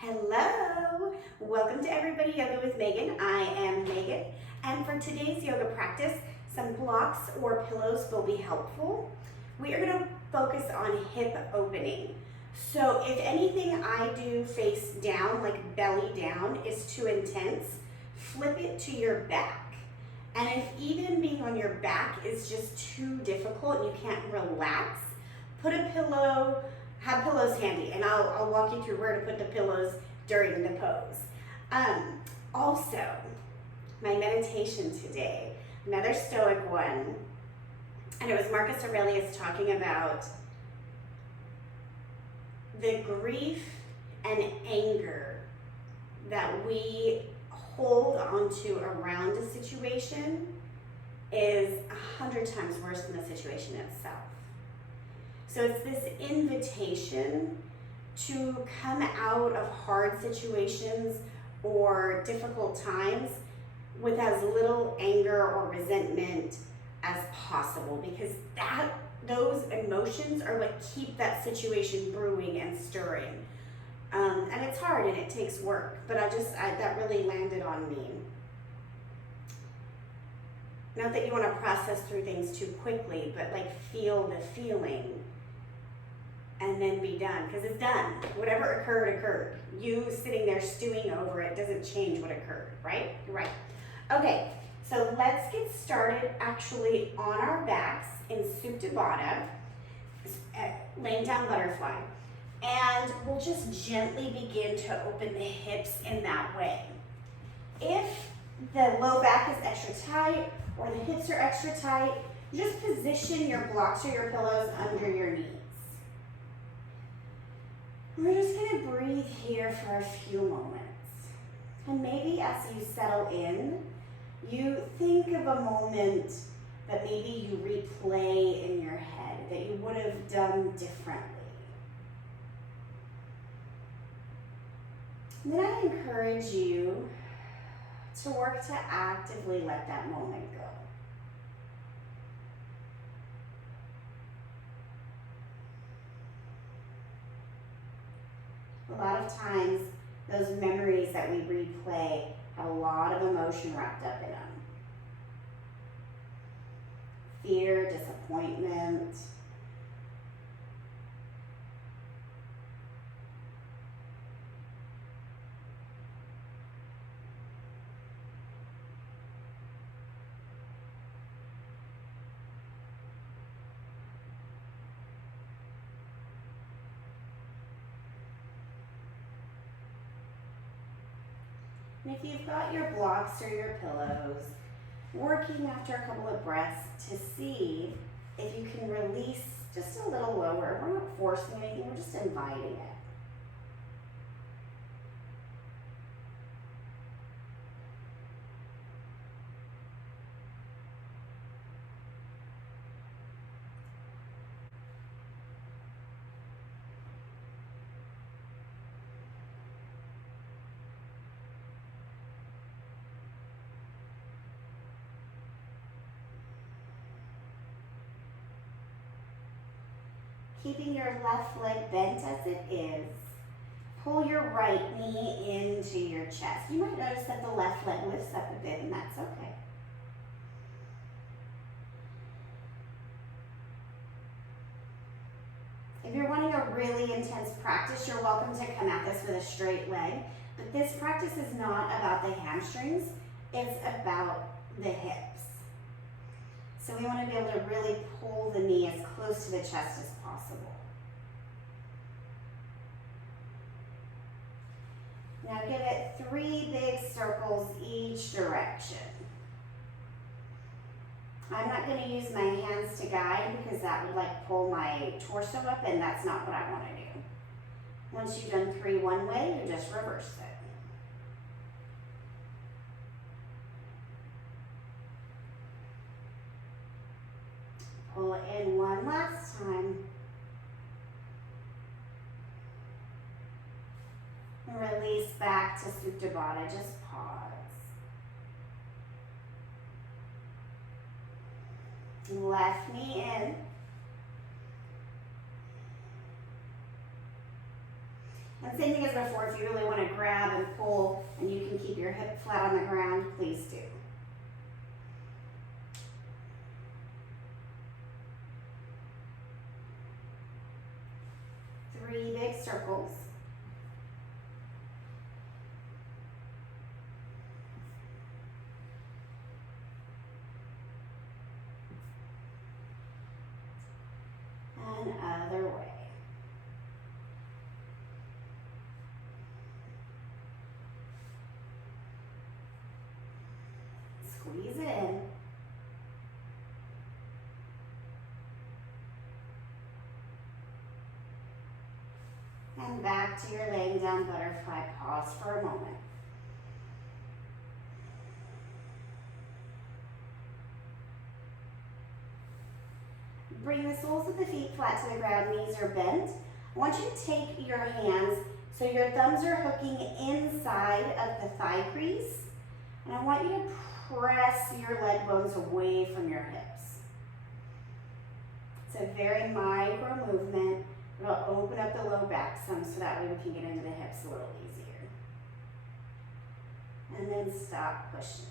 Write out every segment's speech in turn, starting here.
Hello! Welcome to Everybody Yoga with Megan. I am Megan, and for today's yoga practice, some blocks or pillows will be helpful. We are going to focus on hip opening. So if anything I do face down, like belly down, is too intense, flip it to your back. And if even being on your back is just too difficult and you can't relax, put a pillow, have pillows handy, and I'll walk you through where to put the pillows during the pose. Also, my meditation today, another Stoic one, and it was Marcus Aurelius talking about the grief and anger that we hold onto around a situation is 100 times worse than the situation itself. So it's this invitation to come out of hard situations or difficult times with as little anger or resentment as possible, because those emotions are what keep that situation brewing and stirring. And it's hard and it takes work, but that really landed on me. Not that you want to process through things too quickly, but like feel the feeling and then be done, because it's done. Whatever occurred. You sitting there stewing over it doesn't change what occurred, right? Right. Okay, so let's get started actually on our backs in Supta Baddha, laying down butterfly. And we'll just gently begin to open the hips in that way. If the low back is extra tight or the hips are extra tight, just position your blocks or your pillows under your knees. We're just going to breathe here for a few moments. And maybe as you settle in, you think of a moment that maybe you replay in your head that you would have done differently. And then I encourage you to work to actively let that moment go. A lot of times, those memories that we replay have a lot of emotion wrapped up in them. Fear, disappointment. And if you've got your blocks or your pillows, working after a couple of breaths to see if you can release just a little lower. We're not forcing anything, we're just inviting it. Keeping your left leg bent as it is, pull your right knee into your chest. You might notice that the left leg lifts up a bit, and that's okay. If you're wanting a really intense practice, you're welcome to come at this with a straight leg, but this practice is not about the hamstrings, it's about the hips. So we want to be able to really pull the knee as close to the chest as possible. Now give it 3 big circles each direction. I'm not going to use my hands to guide because that would pull my torso up, and that's not what I want to do. Once you've done 3 one way, you just reverse it. Pull it in one last time. And release back to Supta Baddha. Just pause. Left knee in. And same thing as before, if you really want to grab and pull and you can keep your hip flat on the ground, please do. 3 big circles. And other way. Squeeze it in. And back to your laying down butterfly. Pause for a moment. Bring the soles of the feet flat to the ground, knees are bent. I want you to take your hands so your thumbs are hooking inside of the thigh crease. And I want you to press your leg bones away from your hips. It's a very micro movement. It'll open up the low back some so that way we can get into the hips a little easier. And then stop pushing.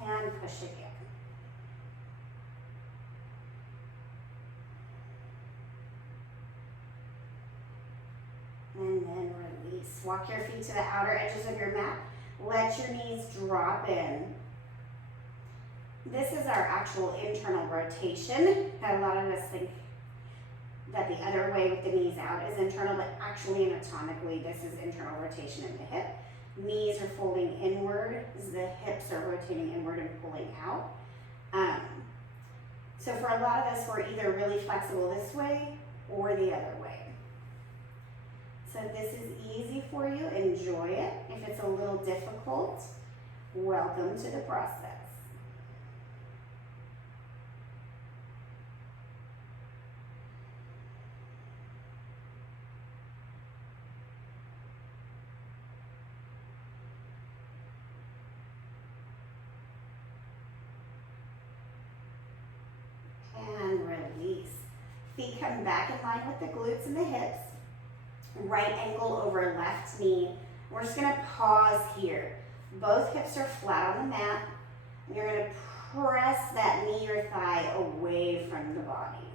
And push again. And then release. Walk your feet to the outer edges of your mat. Let your knees drop in. This is our actual internal rotation. A lot of us think that the other way with the knees out is internal, but actually anatomically this is internal rotation in the hip. Knees are folding inward as the hips are rotating inward and pulling out. So for a lot of us, we're either really flexible this way or the other way. So this is easy for you. Enjoy it. If it's a little difficult, welcome to the process. And release. Feet come back in line with the glutes and the hips. Right ankle over left knee. We're just going to pause here. Both hips are flat on the mat. You're going to press that knee or thigh away from the body,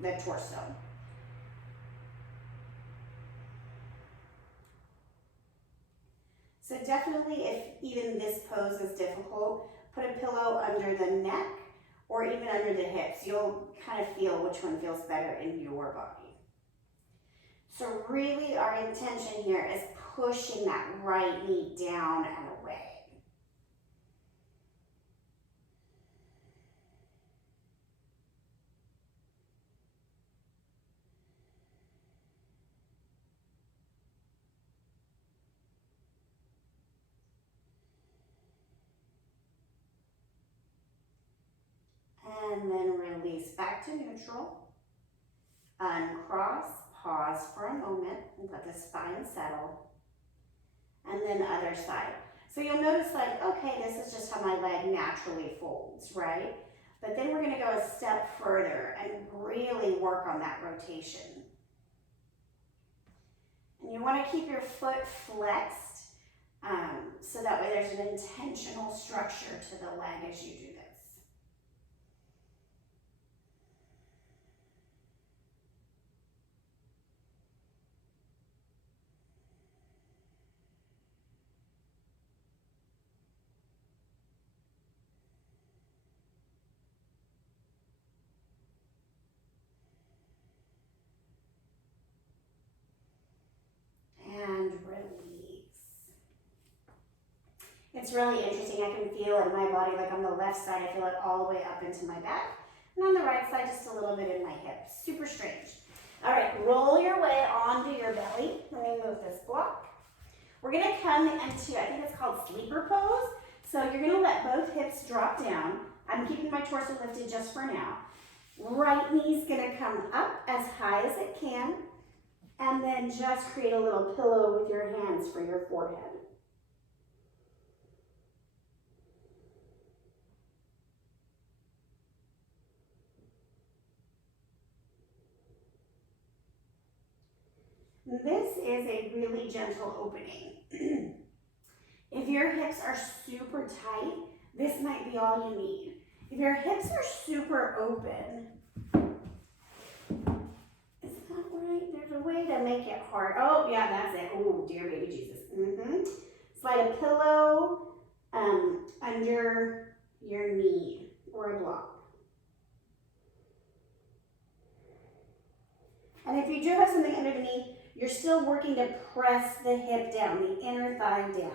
the torso. So definitely, if even this pose is difficult, put a pillow under the neck or even under the hips. You'll kind of feel which one feels better in your body. So really our intention here is pushing that right knee down and away. And then release back to neutral. Uncross. Pause for a moment and let the spine settle. And then other side. So you'll notice like, okay, this is just how my leg naturally folds, right? But then we're going to go a step further and really work on that rotation. And you want to keep your foot flexed so that way there's an intentional structure to the leg as you do this. And release. It's really interesting. I can feel it in my body, like on the left side, I feel it all the way up into my back. And on the right side, just a little bit in my hips. Super strange. All right, roll your way onto your belly. Let me move this block. We're going to come into, I think it's called sleeper pose. So you're going to let both hips drop down. I'm keeping my torso lifted just for now. Right knee's going to come up as high as it can. And then just create a little pillow with your hands for your forehead. This is a really gentle opening. If your hips are super tight, this might be all you need. If your hips are super open, is that right? There's a way to make it hard. Oh, yeah, that's it. Oh, dear baby Jesus. Slide a pillow under your knee or a block. And if you do have something under the knee, you're still working to press the hip down, the inner thigh down.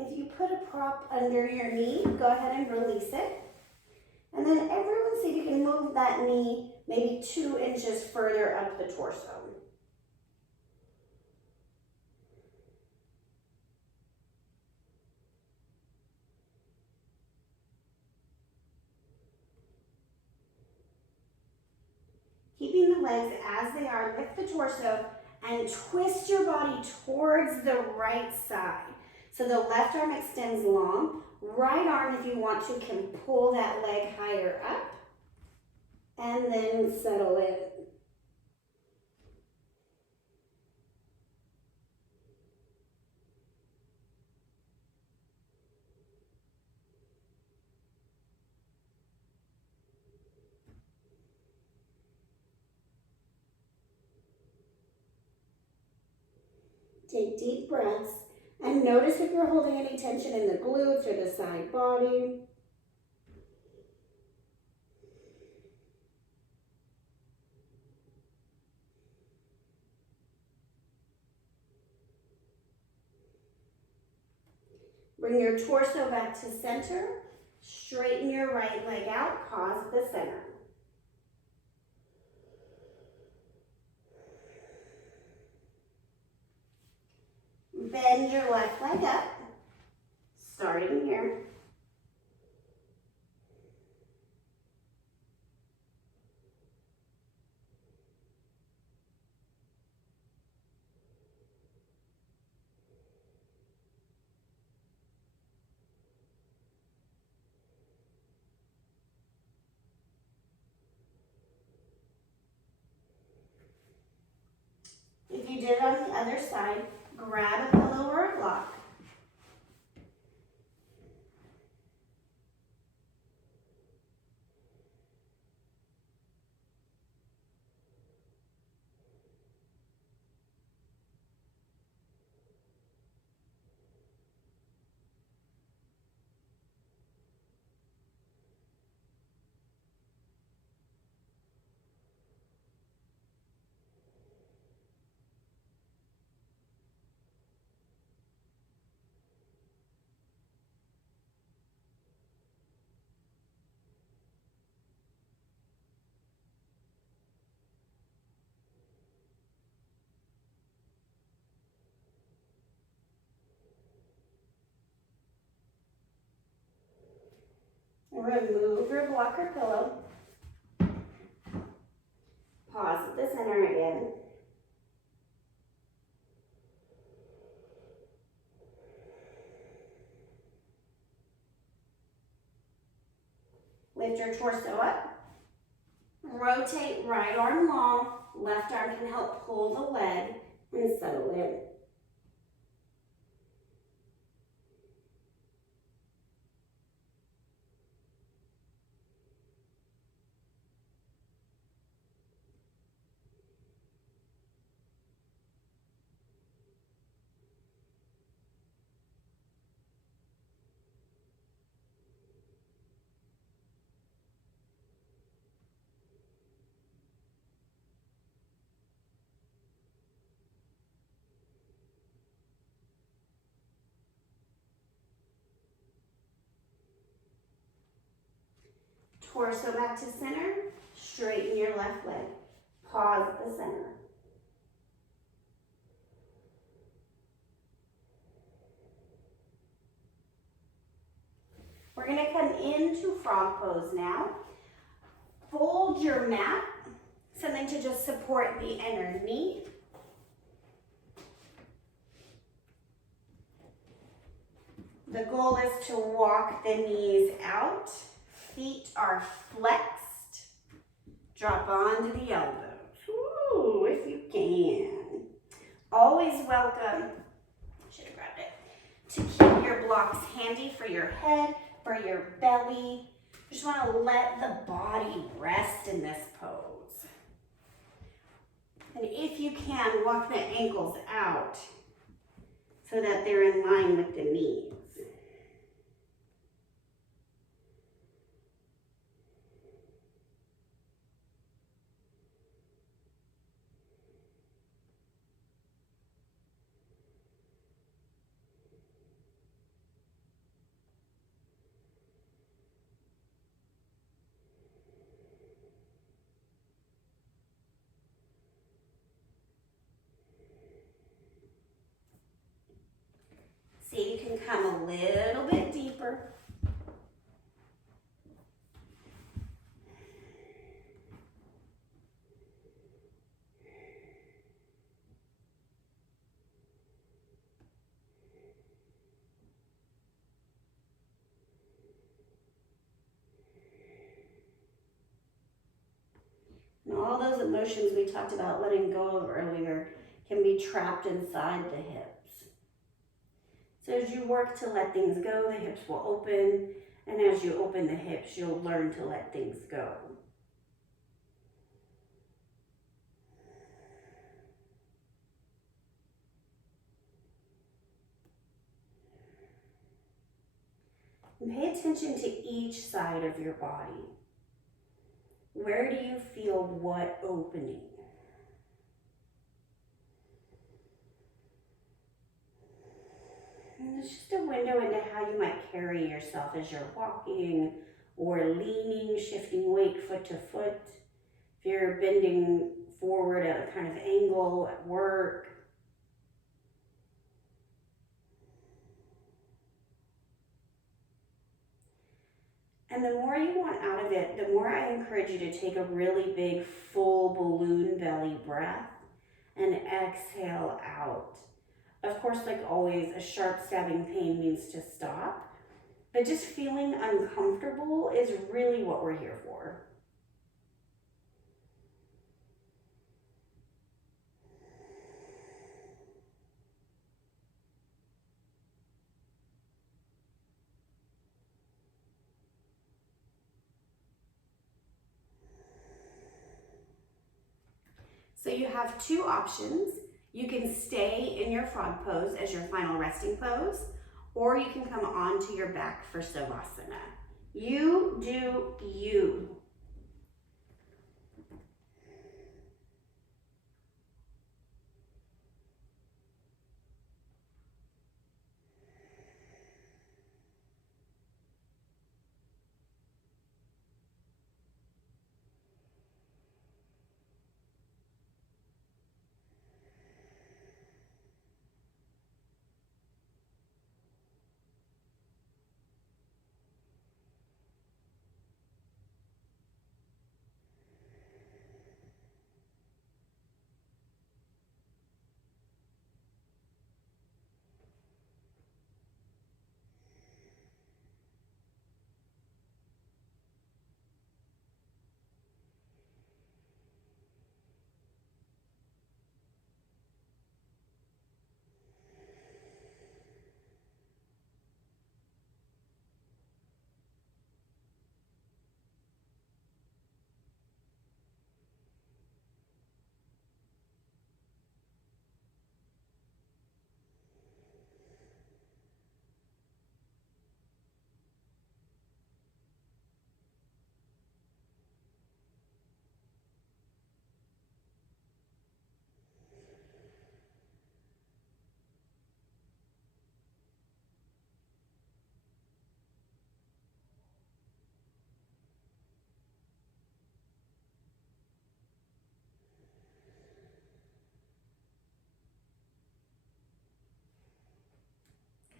If you put a prop under your knee, go ahead and release it. And then everyone see if you can move that knee maybe 2 inches further up the torso. Keeping the legs as they are, lift the torso and twist your body towards the right side. So the left arm extends long. Right arm, if you want to, can pull that leg higher up and then settle in. Take deep breaths and notice if you're holding any tension in the glutes or the side body. Bring your torso back to center. Straighten your right leg out. Pause at the center. Bend your left leg up, starting here. If you did it on the other side, grab a pillow or a block. Remove your block or pillow. Pause at the center again. Lift your torso up. Rotate right arm long. Left arm can help pull the leg and settle in. Torso back to center. Straighten your left leg. Pause at the center. We're going to come into frog pose now. Fold your mat, something to just support the inner knee. The goal is to walk the knees out. Feet are flexed. Drop onto the elbows. Ooh, if you can. Always welcome, should have grabbed it, to keep your blocks handy for your head, for your belly. Just want to let the body rest in this pose. And if you can, walk the ankles out so that they're in line with the knees. See, you can come a little bit deeper. And all those emotions we talked about letting go of earlier can be trapped inside the hips. So as you work to let things go, the hips will open, and as you open the hips, you'll learn to let things go. And pay attention to each side of your body. Where do you feel what opening? And it's just a window into how you might carry yourself as you're walking or leaning, shifting weight foot to foot. If you're bending forward at a kind of angle at work. And the more you want out of it, the more I encourage you to take a really big, full balloon belly breath and exhale out. Of course, like always, a sharp stabbing pain means to stop, but just feeling uncomfortable is really what we're here for. So you have two options. You can stay in your frog pose as your final resting pose, or you can come onto your back for Savasana. You do you.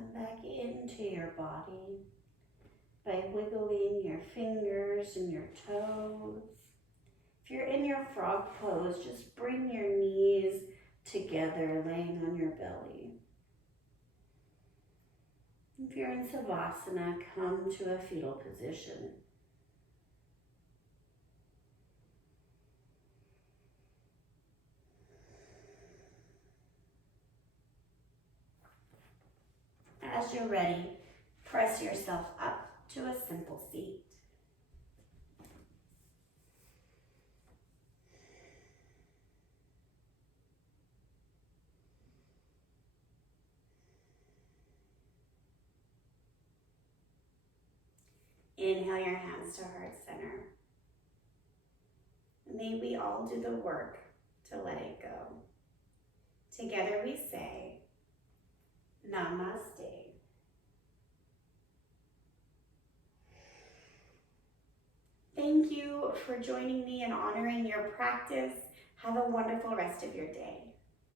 Come back into your body by wiggling your fingers and your toes. If you're in your frog pose, just bring your knees together, laying on your belly. If you're in Savasana, come to a fetal position. As you're ready, press yourself up to a simple seat. Inhale your hands to heart center. May we all do the work to let it go. Together we say, Namaste. Thank you for joining me and honoring your practice. Have a wonderful rest of your day.